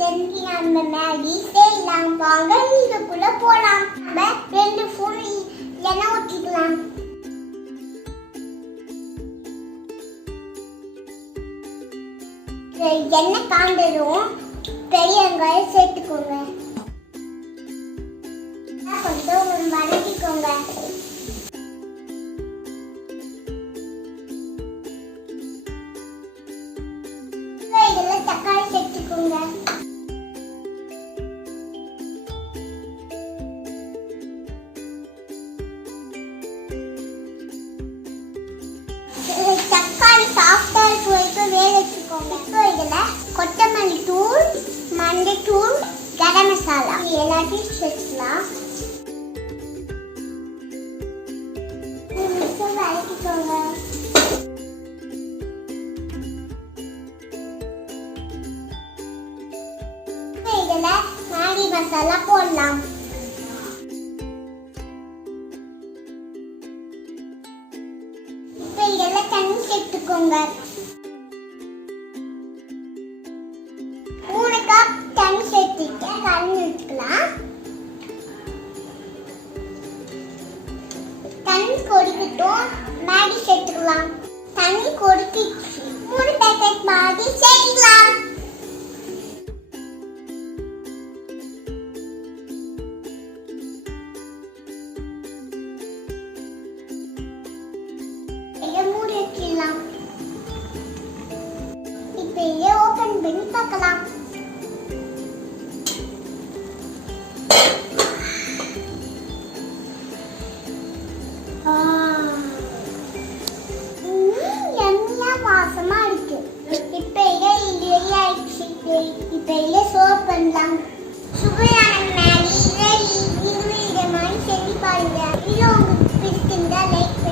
தெரிஞ்சு நம்ம மேகி செய்யலாம். வாங்க இதுக்குள்ள போலாம். நம்ம 2 ஸ்பூன் எண்ணெய் ஊற்றிக்கலாம். எண்ணெய் காண்டதும் பெரிய வெங்காயம் சேர்த்துக்கோங்க. கொஞ்சம் வதக்கிக்கோங்க. இதுல தக்காளி சேர்த்துக்கோங்க. தக்காளி சாஃப்டா இருக்க வரைக்கும் வேக வச்சுக்கோங்க. இப்போ இதுல கொத்தமல்லி தூள், மஞ்சள் தூள், கரம் மசாலா எல்லாத்தையும் சேர்த்துக்கலாம். வதக்கிக்கோங்க. இதுல மேகி மசாலா போடலாம். இப்போ இதெல்லாம் தண்ணி சேர்த்துக்கோங்க. 3 கப் தண்ணி சேர்த்துட்டு கலந்து வச்சுக்கலாம். தண்ணி கொதிக்கட்டும். மேகி சேர்த்துக்கலாம். தண்ணி கொதிக்கிச்சு. 3 பேக்கெட் மேகி சேர்த்துக்கலாம். மூடி வச்சிடலாம். இப்போ இதை ஓபன் பண்ணி பார்க்கலாம். வாசமா இருக்கு. இப்போ இதை ரெடி ஆயிடுச்சு. இப்போ இதை சர்வ் பண்ணலாம். சுவையான மேகி ரெடி. நீங்களும் இதை மாதிரி செஞ்சு பாருங்க. இது உங்களுக்கு பிடிச்சிருந்தா லைக்